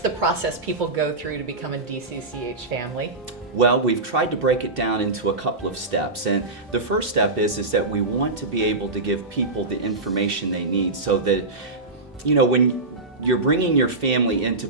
the process people go through to become a DCCH family? Well, we've tried to break it down into a couple of steps, and the first step is that we want to be able to give people the information they need so that, when you're bringing your family into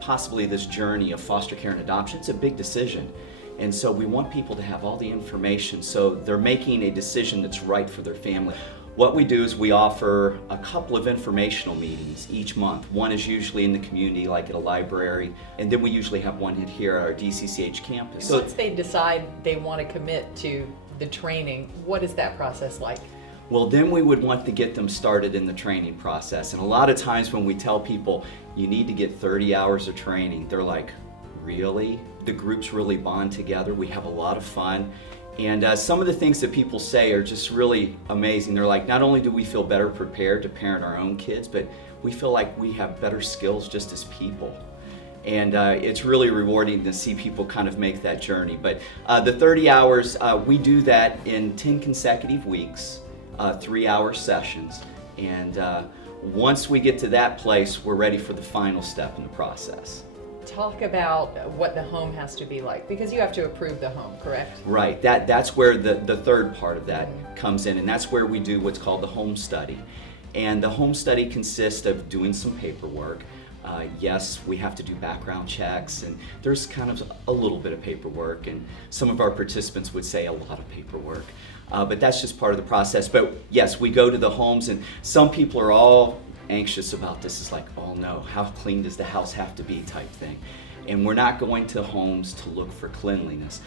possibly this journey of foster care and adoption, it's a big decision. And so we want people to have all the information so they're making a decision that's right for their family. What we do is we offer a couple of informational meetings each month. One is usually in the community, like at a library, and then we usually have one here at our DCCH campus. So once they decide they want to commit to the training, what is that process like? Well, then we would want to get them started in the training process. And a lot of times when we tell people, you need to get 30 hours of training, they're like, really? The groups really bond together. We have a lot of fun. And some of the things that people say are just really amazing. They're like, not only do we feel better prepared to parent our own kids, but we feel like we have better skills just as people. And it's really rewarding to see people kind of make that journey. But the 30 hours, we do that in 10 consecutive weeks, 3-hour sessions. And once we get to that place, we're ready for the final step in the process. Talk about what the home has to be like, because you have to approve the home, correct? Right, that's where the third part of that comes in, and that's where we do what's called the home study. And the home study consists of doing some paperwork. Yes, we have to do background checks, and there's kind of a little bit of paperwork, and some of our participants would say a lot of paperwork. But that's just part of the process. But yes, we go to the homes, and some people are all anxious about this. Is like, oh no, how clean does the house have to be type thing. And we're not going to homes to look for cleanliness.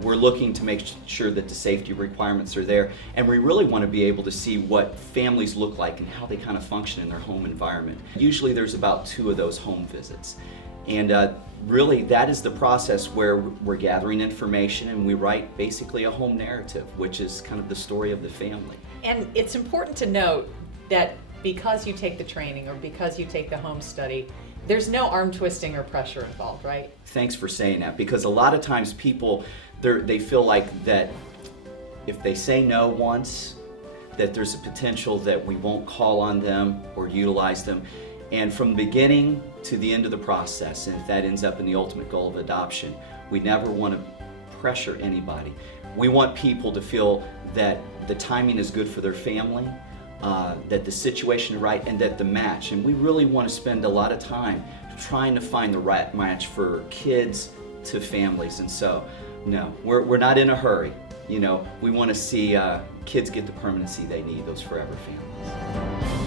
We're looking to make sure that the safety requirements are there, and we really want to be able to see what families look like and how they kind of function in their home environment. Usually there's about 2 of those home visits. And really that is the process where we're gathering information and we write basically a home narrative, which is kind of the story of the family. And it's important to note that because you take the training or because you take the home study, there's no arm twisting or pressure involved, right? Thanks for saying that, because a lot of times people, they feel like that if they say no once, that there's a potential that we won't call on them or utilize them. And from the beginning to the end of the process, and if that ends up in the ultimate goal of adoption, we never want to pressure anybody. We want people to feel that the timing is good for their family, that the situation is right, and that the match. And we really want to spend a lot of time trying to find the right match for kids to families. And so, no, we're not in a hurry. We want to see kids get the permanency they need, those forever families.